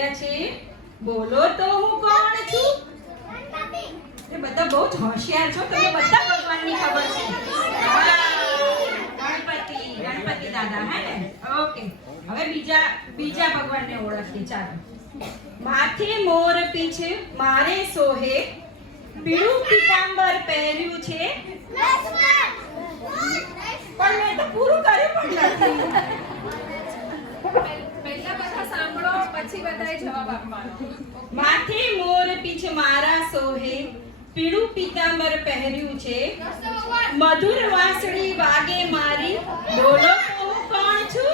જગ્યા છે બોલો તો હું કોણ છું એ બધા બહુ જ હોશિયાર છો તમને બધા ભગવાનની ખબર છે ગણપતિ દાદા હે ને ઓકે હવે બીજા ભગવાનને ઓળખીએ ચાલો માથે મોર પીછ મારે સોહે પીળું પીતાંબર પહેર્યું છે પણ મેં તો પૂરું કર્યું પણ નથી પહેલા બધા સાંભળો પછી બધાએ જવાબ આપવાનો માથે મોર પીછ મારા સોહે પીળું પીતાંબર પહેર્યું છે મધુર વાંસળી વાગે મારી બોલો તો હું કોણ છું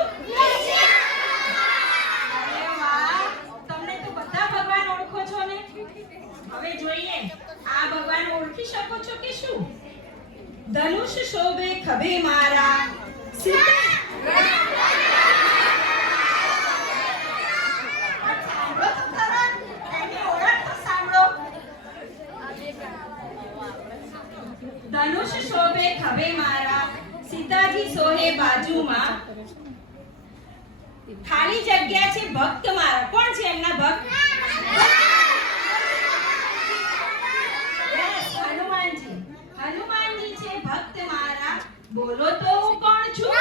અરે વાહ તમને તો બધા ભગવાન ઓળખો છો ને હવે જોઈએ આ ભગવાન ઓળખી શકો છો કે શું ધનુષ શોભે ખભે મારા ધનુષ શોભે ખભે મારા સીતાજી સોહે બાજુમાં ખાલી જગ્યા છે ભક્ત મારા કોણ છે એમના ભક્ત હનુમાનજી છે ભક્ત મારા બોલો તો હું કોણ છું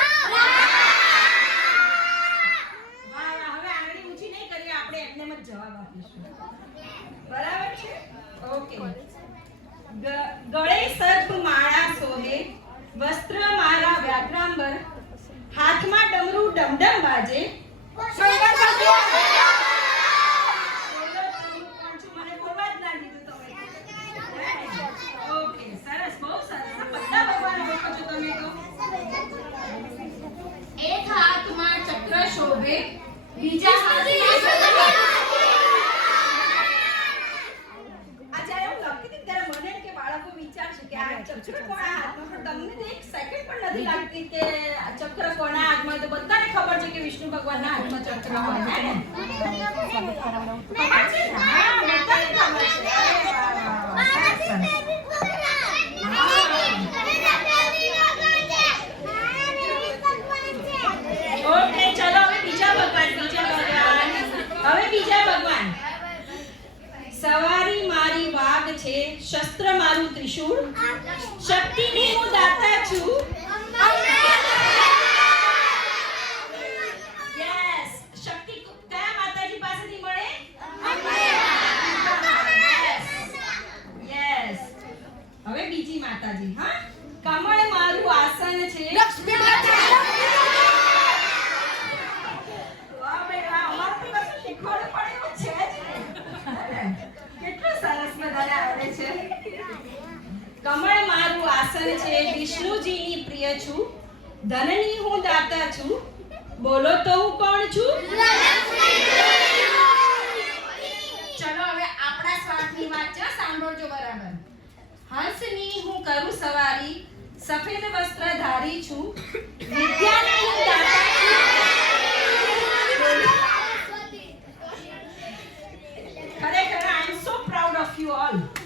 વાહ હવે આંગળી ઊંચી નહીં કરીએ આપણે એમને જ જવાબ આપીશું બરાબર છે ઓકે ગળે સર્પ માળા સોહે વસ્ત્ર મારા વ્યાઘ્રાંબર હાથમાં ડમરું ડમડમ બાજે ઓકે સરસ બહુ સરસ બધા ભગવાન ઓળખો છો તમે તો એક હાથમાં ચક્ર શોભે બીજા હાથમાં ચક્ર કોના હાથમાં પણ તમને તો એક સેકન્ડ પણ નથી લાગતી કે આ ચક્ર કોના હાથમાં તો બધાને ખબર છે કે વિષ્ણુ ભગવાનના હાથમાં ચક્ર હોય હે ને ખબર છે ને હા બધાને ખબર છે ઓકે ચલો હવે બીજા ભગવાન સવારી મારી વાગ છે શસ્ત્ર મારું ત્રિશૂળ શક્તિની હું દાતા છું યસ શક્તિ કયા માતાજી પાસેથી મળે યસ હવે બીજી માતાજી હા કમળ મારું આસન છે લક્ષ્મી માતા વાહ બેટા અમારે તો કશું શીખવાડવું પડે એવું છે જ કેટલું સરસ બધાને આવડે છે કમળ મારું આસન છે વિષ્ણુજીની પ્રિય છું ધનની હું દાતા છું બોલો તો હું કોણ છું ચલો હવે આપણા સ્વાર્થની વાત છે સાંભળજો બરાબર હંસની હું કરું સવારી સફેદ વસ્ત્ર ધારી છું વિદ્યાની હું દાતા છું ખરેખર I am so proud of you all